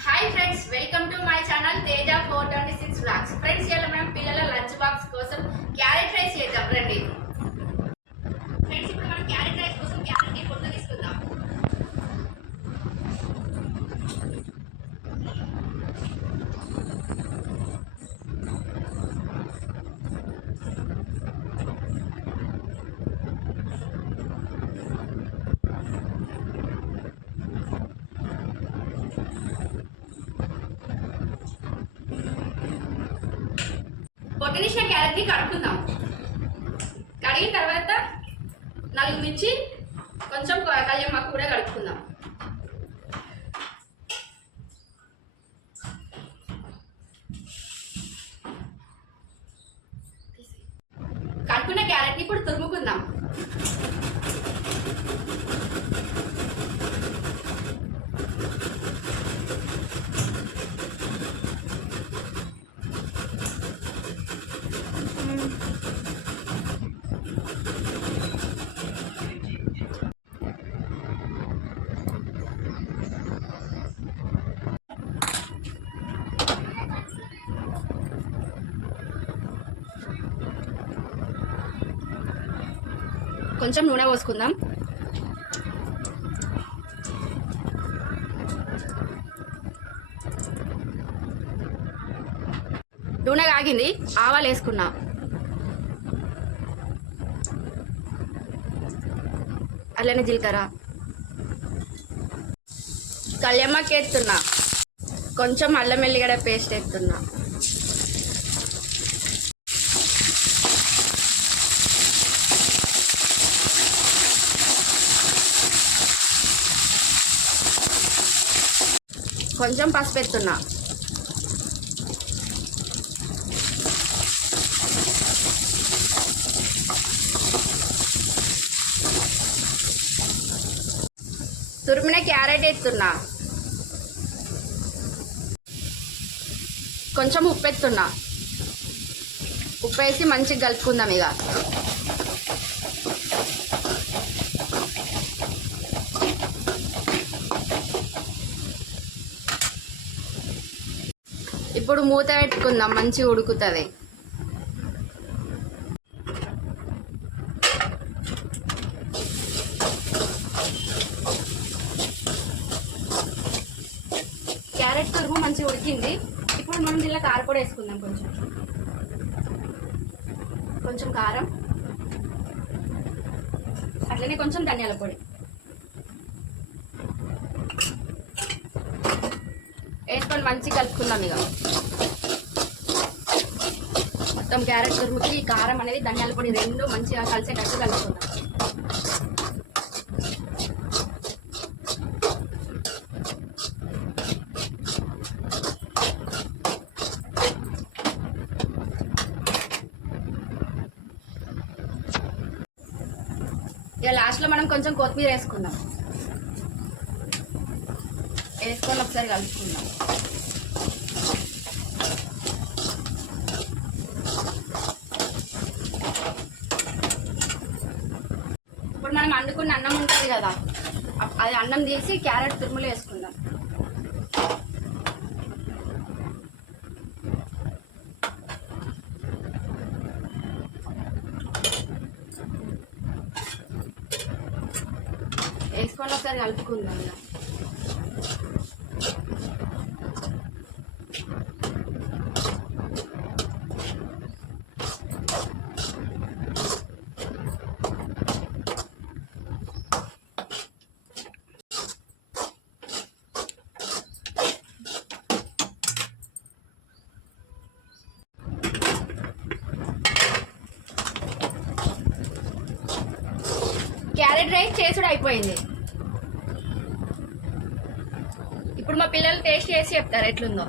Hi friends, welcome to my channel Teja 426 vlogs. Friends, ఇలా మనం పిల్లల లంచ్ బాక్స్ కోసం క్యారెట్ రైస్ చేద్దాం రండి. ఫ్రెండ్స్, ఇప్పుడు మనం క్యారెట్ రైస్ కోసం క్యారెట్ ని పొట్టు తీసుకుందాం. పొట్టునిచ్చిన క్యారెట్ ని కడుక్కుందాం. కడిగిన తర్వాత 4 మిర్చి, కొంచెం కళ్యామాకు కూడా కడుక్కుందాం. కడుక్కున్న క్యారెట్ ని ఇప్పుడు తురుముకుందాం. కొంచెం నూనె పోసుకుందాం. నూనె కాగింది, ఆవాలు వేసుకున్నా. అలానే జీలకర్ర, కళ్యామాకు వేస్తున్నా. కొంచెం అల్లం ఎల్లిగడ్డ పేస్ట్ వేస్తున్నా. కొంచెం పసుపు ఎత్తున్నా. తురిమిన క్యారెట్ ఎత్తున్నా. కొంచెం ఉప్పు ఎత్తున్నా. ఉప్పు వేసి మంచిగా కలుపుకుందాం. ఇక ఇప్పుడు మూత పెట్టుకుందాం, మంచిగా ఉడుకుతుంది. క్యారెట్ తురుము మంచిగా ఉడికింది. ఇప్పుడు మనం దీనిలో కారపొడి వేసుకుందాం. కొంచెం కారం, అట్లనే కొంచెం ధనియాల పొడి వేసుకొని మంచిగా కలుపుకుందాం. ఇక మొత్తం క్యారెట్ తురుముకి కారం అనేది ధనియాల పొడి రెండు మంచిగా కలిసేటట్టు కలుపుకుందాం. ఇక లాస్ట్లో మనం కొంచెం కొత్తిమీర వేసుకుందాం. వేసుకొని ఒకసారి కలుపుకుందాం. ఇప్పుడు మనం వండుకున్న అన్నం ఉంటుంది కదా, అది అన్నం తీసి క్యారెట్ తురుములు వేసుకుందాం. వేసుకొని ఒకసారి కలుపుకుందాం. క్యారెట్ రైస్ చేసుడు అయిపోయింది. ఇప్పుడు మా పిల్లలు టేస్ట్ చేసి చెప్తారు ఎట్లుందో.